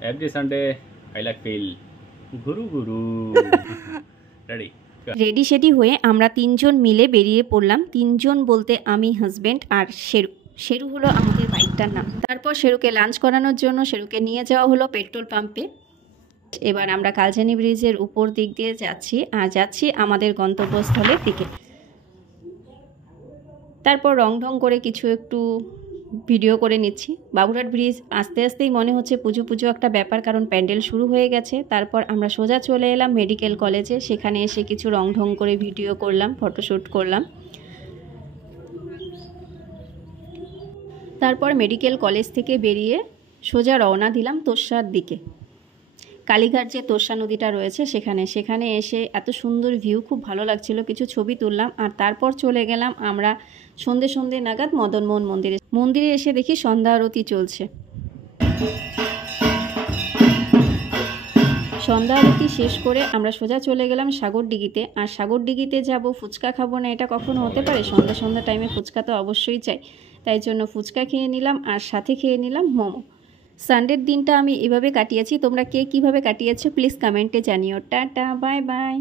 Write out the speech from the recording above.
Every Sunday I like feel guru guru. Ready? Ready সেডি হয়ে আমরা তিনজন মিলে বেরিয়ে পড়লাম। তিনজন বলতে আমি, হাজব্যান্ড আর শেরু। শেরু হলো আমাদের বাইকটার নাম। তারপর শেরুকে লাঞ্চ করানোর জন্য শেরুকে নিয়ে যাওয়া হলো পেট্রোল পাম্পে। এবার আমরা কালজানি ব্রিজের উপর দিক দিয়ে যাচ্ছি আর যাচ্ছি আমাদের গন্তব্যস্থলের দিকে। তারপর রং ঢং করে কিছু একটু ভিডিও করে নিচ্ছি। বাবুরহাট ব্রিজ আস্তে আস্তেই মনে হচ্ছে পুজো পুজো একটা ব্যাপার, কারণ প্যান্ডেল শুরু হয়ে গেছে। তারপর আমরা সোজা চলে এলাম মেডিকেল কলেজে। সেখানে এসে কিছু রং ঢং করে ভিডিও করলাম, ফটোশ্যুট করলাম। তারপর মেডিকেল কলেজ থেকে বেরিয়ে সোজা রওনা দিলাম তোর্ষার দিকে। কালীঘাট যে তোর্ষা নদীটা রয়েছে সেখানে এসে এত সুন্দর ভিউ, খুব ভালো লাগছিল, কিছু ছবি তুললাম। আর তারপর চলে গেলাম আমরা সন্ধে নাগাদ মদনমোহন মন্দিরে এসে দেখি সন্ধ্যা আরতি চলছে। সন্ধ্যা আরতি শেষ করে আমরা সোজা চলে গেলাম সাগরডিঘিতে। আর সাগরডিঘিতে যাব, ফুচকা খাবো না এটা কখনো হতে পারে? সন্ধ্যা টাইমে ফুচকা তো অবশ্যই চাই, তাই জন্য ফুচকা খেয়ে নিলাম আর সাথে খেয়ে নিলাম মোমো। সানডের দিনটা আমি এভাবে কাটিয়েছি। তোমরা কে কীভাবে কাটিয়েছো প্লিজ কমেন্টে জানিও। Tata, bye bye.